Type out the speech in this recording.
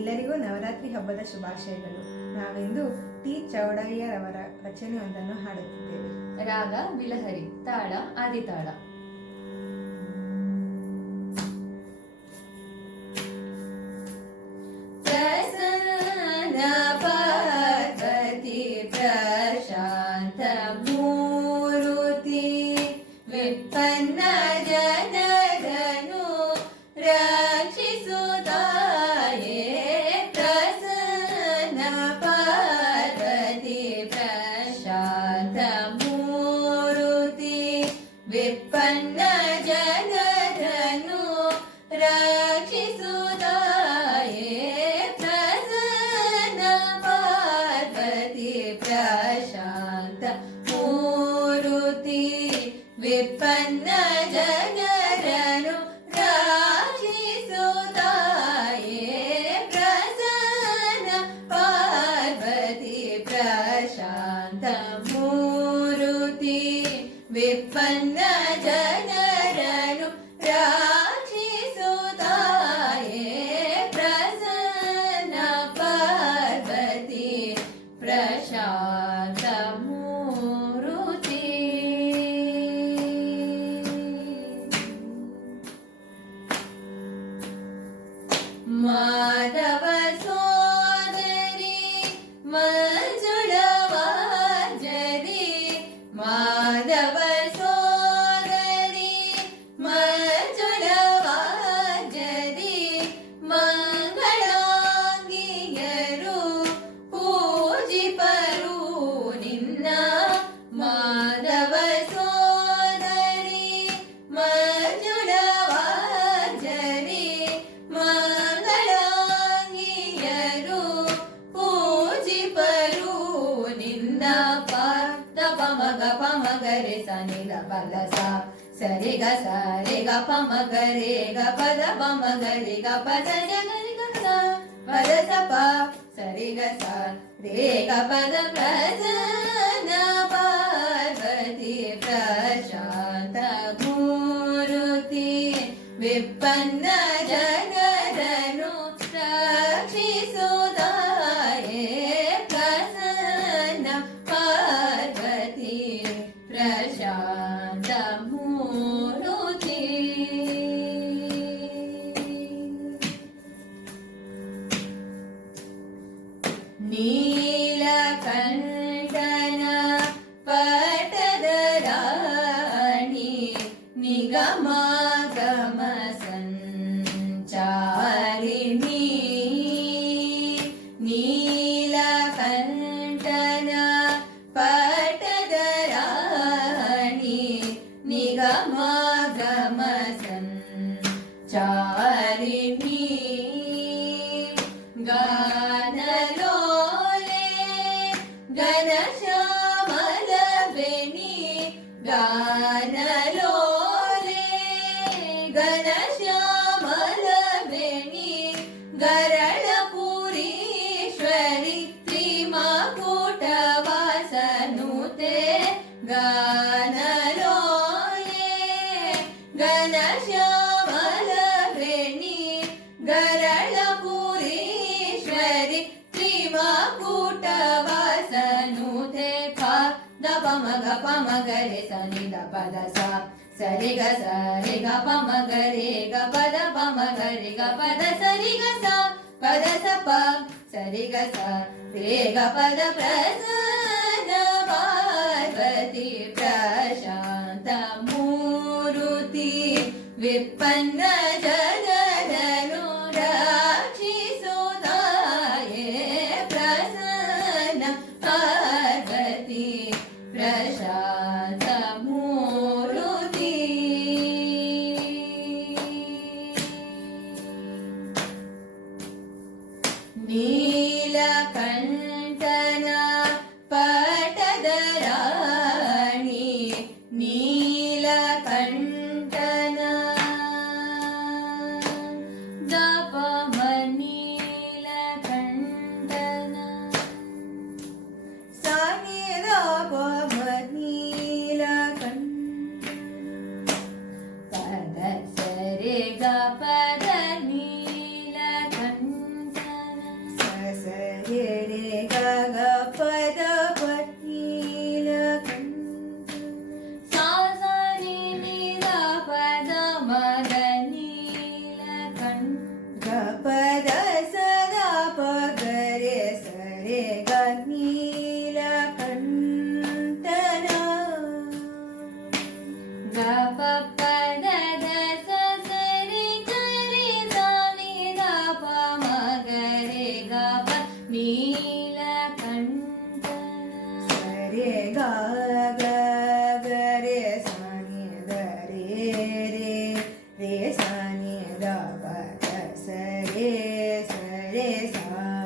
ಎಲ್ಲರಿಗೂ ನವರಾತ್ರಿ ಹಬ್ಬದ ಶುಭಾಶಯಗಳು. ನಾವಿಂದು ಟಿ ಚೌಡಯ್ಯರವರ ರಚನೆಯೊಂದನ್ನು ಹಾಡುತ್ತಿದ್ದೇವೆ. ರಾಗ ಬಿಲಹರಿ, ತಾಳ ಆದಿತಾಳ. ಪ್ರಶಾಂತ ಮೂರುತಿ ವಿಪನ್ನ ಜನರನು ರಕ್ಷಿಸುತ್ತಾಯೇ. ಪ್ರಸನ್ನ ಪಾರ್ವತಿ ಪ್ರಶಾಂತ ಮೂರುತಿ ವಿಪನ್ನ ಜನರನು ರಕ್ಷಿಸುತ್ತಾಯೇ. ಪ್ರಸನ್ನ ಪಾರ್ವತಿ ಪ್ರಶಾಂತ ಮೂರುತಿ ವಿಪನ್ನ ಜನರನು ರಕ್ಷಿಸುತ್ತಾಯೇ. ಪ್ರಸನ್ನ ಪಾರ್ವತಿ ಪ್ರಶಾಂತ ಮೂರುತಿ ವಿಪನ್ನ ಜನರನು ರಕ್ಷಿಸುತ್ತಾಯೇ. ಪ್ರಸನ್ನ ಪಾರ್ವತಿ ಪ್ರಶಾಂತ ಮೂರುತಿ. ಮಾಧವ ಸೋದರಿ ಮಂಜುಳವಾಜರಿ, ಮಾಧವ ಸೋದರಿ ಮಂಜುಳವಾಜರಿ, ಮಂಗಳಾಂಗಿಯರು ಪೂಜಿಪರು ನಿನ್ನ. ಮಾಧವ ಸೋದರಿ ಮಂಜುಳವಾಜರಿ, ಮಂಗಳಾಂಗಿಯರು ಪೂಜಿಪರು ನಿನ್ನ. ಪಾದ ಪಮಗ ಪಮಗರೆ ಸನಿಲ ಬಲಸ ಸರಿ ಗ ಸರಿ ಗ ಪಮಗರೆ ಗ ಪದ ಪಮಗರಿ ಗ ಪದ ಜಗರಿ ಗ ಸ ಪದ ಸ ಪ ಸರಿ ಗ ಸ ರೇ ಗ ಪದ ಪ್ರಸನ್ನ ಪಾರ್ವತಿ ಪ್ರಶಾಂತ ಮೂರುತಿ ವಿಪನ್ನ ಜನರನು ರಕ್ಷಿಸುತ್ತಾಯೇ. ಪ್ರಸನ್ನ ಪಾರ್ವತಿ ಪ್ರಶಾಂತ ಮೂರುತಿ. ನೀಲಕಂಠನ ಪಟದ ರಾಣಿ, ನಿಗಮಾಗಮ ಸಂಚಾರಿಣಿ. ನೀಲಕಂಠನ ಪಟದ ರಾಣಿ, ನಿಗಮಾಗಮ ಸಂಚಾರಿಣಿ. ಗಾನಲೋಲೆ ಘನಶ್ಯಾಮಲ ವೆಣಿ, ಗಾನಲೋಲೆ ಘನಶ್ಯಾಮಲ ವೆಣಿ, ಗರಳಪುರೀಶ್ವರಿ Trimakuta ವಾಸನುತೆ. ಗಾನಲೋಲೆ ಘನಶ್ಯಾಮಲ ವೆಣಿ, ಗರಳಪುರೀಶ್ವರಿ Trimakuta ವಾಸನುತೆ. The ಪಮಗ ಪಮಗರೆ Sunny the ಪದ ಸ ಸರಿ ಗ ಸರಿ ಗ ಪಮಗರೆ ಗ ಪದ ಪಮಗರಿ ಗ ಪದ ಸರಿ ಗ ಸ ಪದ ಸ ಪ ಸರಿ ಗ ಸ ರೇ ಗ ಪದ ಪ್ರಸನ್ನ ಪಾರ್ವತಿ ಪ್ರಶಾಂತ ಮೂರುತಿ ವಿಪನ್ನ ಜನರನು ರಕ್ಷಿಸುತ್ತಾಯೇ. ಪ್ರಸನ್ನ ಪಾರ್ವತಿ ಪ್ರಶಾಂತ ಮೂರುತಿ. ನೀಲಕಂಠನ ಪಟದ ರಾಣಿ, ನೀಲಕಂಠನ ದಪ ನೀಲಕಂಠನ ಸಾನಿ ದಪ ನೀಲಕಂಠ ಪದ ಸರಿ ಗ ಪದ ನೀಲಕಂಠನ ರೇ ಸಾ